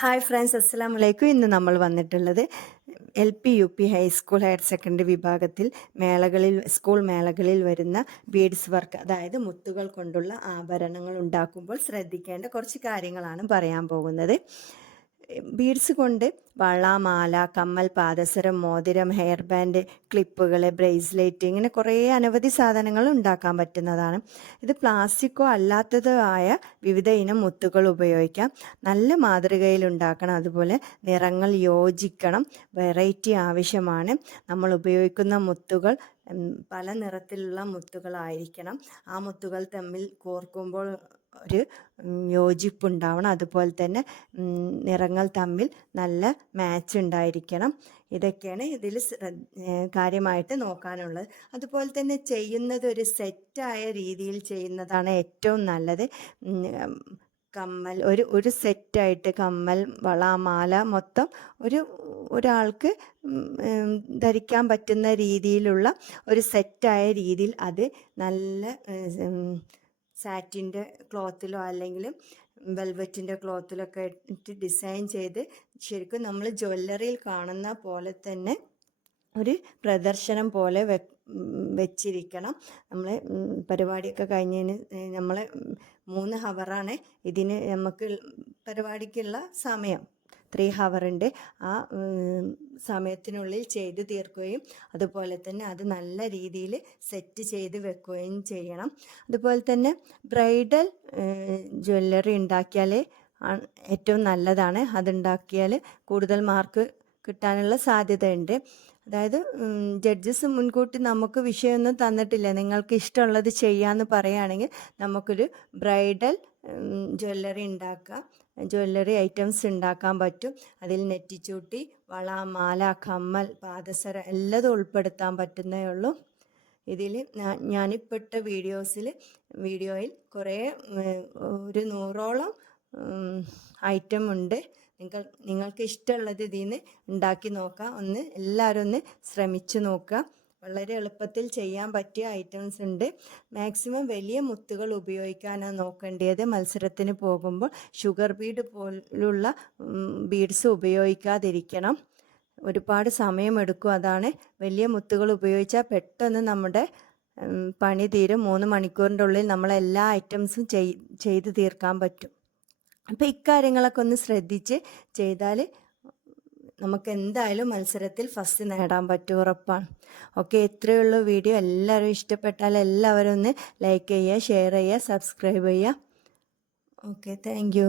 Hi friends അസ്സാം വലൈക്കും ഇന്ന് നമ്മൾ വന്നിട്ടുള്ളത് L P U P high school higher secondary വിഭാഗത്തിൽ മേളകളിൽ സ്കൂൾ മേളകളിൽ വരുന്ന ബീഡ്സ് വർക്ക് അതായത് മുത്തുകൾ കൊണ്ടുള്ള ആഭരണങ്ങൾ ഉണ്ടാക്കുമ്പോൾ ശ്രദ്ധിക്കേണ്ട കുറച്ച് കാര്യങ്ങളാണ് പറയാൻ പോകുന്നത്. ബീഡ്സ് കൊണ്ട് വള മാല കമ്മൽ പാദസരം മോതിരം ഹെയർ ബാൻഡ് ക്ലിപ്പുകൾ ബ്രേസ്ലെറ്റ് ഇങ്ങനെ കുറേ അനവധി സാധനങ്ങൾ ഉണ്ടാക്കാൻ പറ്റുന്നതാണ്. ഇത് പ്ലാസ്റ്റിക്കോ അല്ലാത്തതോ ആയ വിവിധ ഇനം മുത്തുകൾ ഉപയോഗിക്കാം. നല്ല മാതൃകയിൽ ഉണ്ടാക്കണം. അതുപോലെ നിറങ്ങൾ യോജിക്കണം. വെറൈറ്റി ആവശ്യമാണ്. നമ്മൾ ഉപയോഗിക്കുന്ന മുത്തുകൾ പല നിറത്തിലുള്ള മുത്തുകളായിരിക്കണം. ആ മുത്തുകൾ തമ്മിൽ കോർക്കുമ്പോൾ ഒരു യോജിപ്പ് യോജിപ്പുണ്ടാവണം. അതുപോലെ തന്നെ നിറങ്ങൾ തമ്മിൽ നല്ല മാച്ച് ഉണ്ടായിരിക്കണം. ഇതൊക്കെയാണ് ഇതിൽ കാര്യമായിട്ട് നോക്കാനുള്ളത്. അതുപോലെ തന്നെ ചെയ്യുന്നത് ഒരു സെറ്റായ രീതിയിൽ ചെയ്യുന്നതാണ് ഏറ്റവും നല്ലത്. കമ്മൽ ഒരു ഒരു സെറ്റായിട്ട് കമ്മൽ വള മാല മൊത്തം ഒരു ഒരാൾക്ക് ധരിക്കാൻ പറ്റുന്ന രീതിയിലുള്ള ഒരു സെറ്റായ രീതിയിൽ അത് നല്ല സാറ്റിന്റെ ക്ലോത്തിലോ അല്ലെങ്കിൽ വെൽവെറ്റിന്റെ ക്ലോത്തിലൊക്കെ ഇട്ട് ഡിസൈൻ ചെയ്ത് ശരിക്കും നമ്മൾ ജ്വല്ലറിയിൽ കാണുന്ന പോലെ തന്നെ ഒരു പ്രദർശനം പോലെ വെ വെച്ചിരിക്കണം. നമ്മൾ പരിപാടിയൊക്കെ കഴിഞ്ഞതിന് നമ്മൾ മൂന്ന് ഹവറാണ് ഇതിന് നമുക്ക് പരിപാടിക്കുള്ള സമയം. ത്രീ ഹവറുണ്ട് ആ സമയത്തിനുള്ളിൽ ചെയ്ത് തീർക്കുകയും അതുപോലെ തന്നെ അത് നല്ല രീതിയിൽ സെറ്റ് ചെയ്ത് വെക്കുകയും ചെയ്യണം. അതുപോലെ തന്നെ ബ്രൈഡൽ ജ്വല്ലറി ഉണ്ടാക്കിയാൽ ഏറ്റവും നല്ലതാണ്. അതുണ്ടാക്കിയാൽ കൂടുതൽ മാർക്ക് കിട്ടാനുള്ള സാധ്യതയുണ്ട്. അതായത് ജഡ്ജസ് മുൻകൂട്ടി നമുക്ക് വിഷയമൊന്നും തന്നിട്ടില്ല. നിങ്ങൾക്ക് ഇഷ്ടമുള്ളത് ചെയ്യാമെന്ന് പറയുകയാണെങ്കിൽ നമുക്കൊരു ബ്രൈഡൽ ജ്വല്ലറി ഉണ്ടാക്കാം. ജ്വല്ലറി ഐറ്റംസ് ഉണ്ടാക്കാൻ പറ്റും. അതിൽ നെറ്റിച്ചൂട്ടി വള മാല കമ്മൽ പാദസര എല്ലാതും ഉൾപ്പെടുത്താൻ പറ്റുന്നേ ഉള്ളൂ. ഇതിൽ ഞാനിപ്പോൾ ഇട്ട വീഡിയോസിൽ വീഡിയോയിൽ കുറേ ഒരു നൂറോളം ഐറ്റം ഉണ്ട്. നിങ്ങൾ നിങ്ങൾക്ക് ഇഷ്ടമുള്ളത് ഇതിൽ നിന്ന് ഉണ്ടാക്കി നോക്കാം. ഒന്ന് എല്ലാവരും ഒന്ന് ശ്രമിച്ചു നോക്കുക. വളരെ എളുപ്പത്തിൽ ചെയ്യാൻ പറ്റിയ ഐറ്റംസ് ഉണ്ട്. മാക്സിമം വലിയ മുത്തുകൾ ഉപയോഗിക്കാനാണ് നോക്കേണ്ടത്. മത്സരത്തിന് പോകുമ്പോൾ ഷുഗർ ബീഡ് പോലുള്ള ബീഡ്സ് ഉപയോഗിക്കാതിരിക്കണം. ഒരുപാട് സമയമെടുക്കും അതാണ്. വലിയ മുത്തുകൾ ഉപയോഗിച്ചാൽ പെട്ടെന്ന് നമ്മുടെ പണി തീരും. മൂന്ന് മണിക്കൂറിന്റെ ഉള്ളിൽ നമ്മളെല്ലാ ഐറ്റംസും ചെയ് ചെയ്ത് തീർക്കാൻ പറ്റും. അപ്പോൾ ഇക്കാര്യങ്ങളൊക്കെ ഒന്ന് ശ്രദ്ധിച്ച് ചെയ്താൽ നമുക്ക് എന്തായാലും മത്സരത്തിൽ ഫസ്റ്റ് നേടാൻ പറ്റും ഉറപ്പാണ്. ഓക്കെ ഇത്രയുള്ള വീഡിയോ. എല്ലാവരും ഇഷ്ടപ്പെട്ടാൽ എല്ലാവരും ഒന്ന് ലൈക്ക് ചെയ്യുക ഷെയർ ചെയ്യുക സബ്സ്ക്രൈബ് ചെയ്യുക. Okay thank